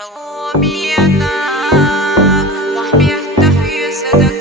حومي أنا وحبي أحتحي صدق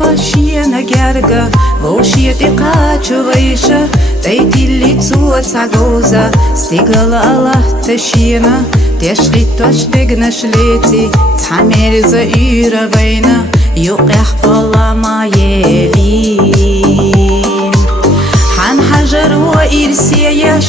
خشينا جارجا غوشيتي قاتشو غيشة تيتي اللي تسوت عجوزة استيقل الله تشينا تشغي تشتقنا شليتي تحمل زئيرة بينا يوقع فالله ما يلين حن حجر وإرسياش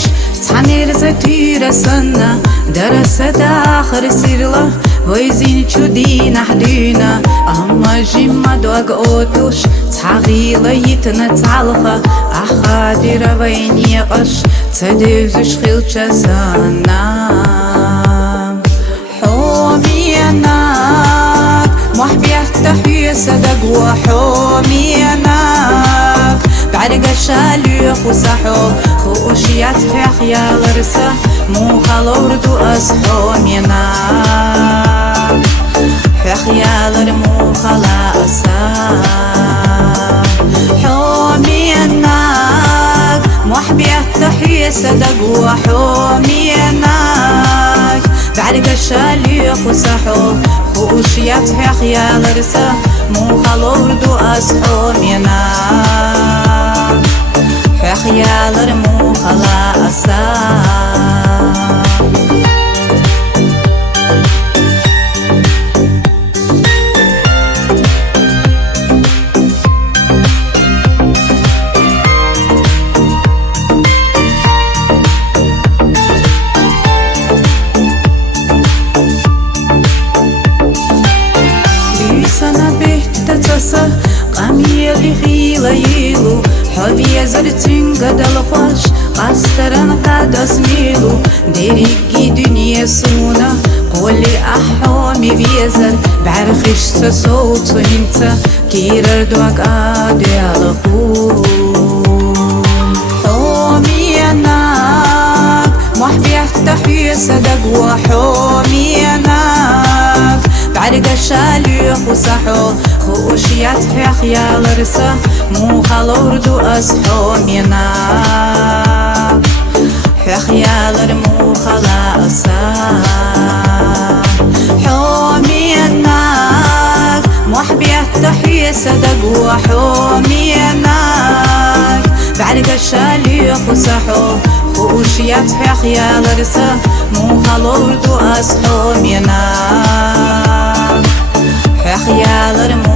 تحمل زئيرة سنة درست آخر سيرله ويزين تشودينا حدينا أما جيما دوغ أوتوش تحغيلا يتنتعلخا أخادر بيني قش تدفزش خيلشا سانا حومي أناك محبي أحتحي صدق وحومي أناك بعرق الشاليخ وسحو خوشيات في خيال رسا مو خلوردو أصحومي أناك في خيال رمو خلاصا حومي أناك محبي أحتحي صدق وحومي أناك بعرق الشاليخ وسحو خوشيات في خيال رسا مو خلوردو أصحومي أناك في خيال رمو خلاصا قامي اللي خيلا يلو حبي زرتين قد الخوش قسترن قد اسميلو ديريكي دنيا سونا قولي أحومي بيزر بعرفش صوت انت كيرر دوك قادي على حومي أناك محبي أحتحي صدق وحومي أناك بعرق الشاليخ وسحو خوشيات في خيال رسا مو خلوردو أصحومي أناك في خيال رمو خلاصا حومي أناك محبي أحتحي صدق وحومي أناك بعرق الشاليخ وسحو خوشيات في خيال رسا مو خلوردو أصحومي أناك في خيال رمو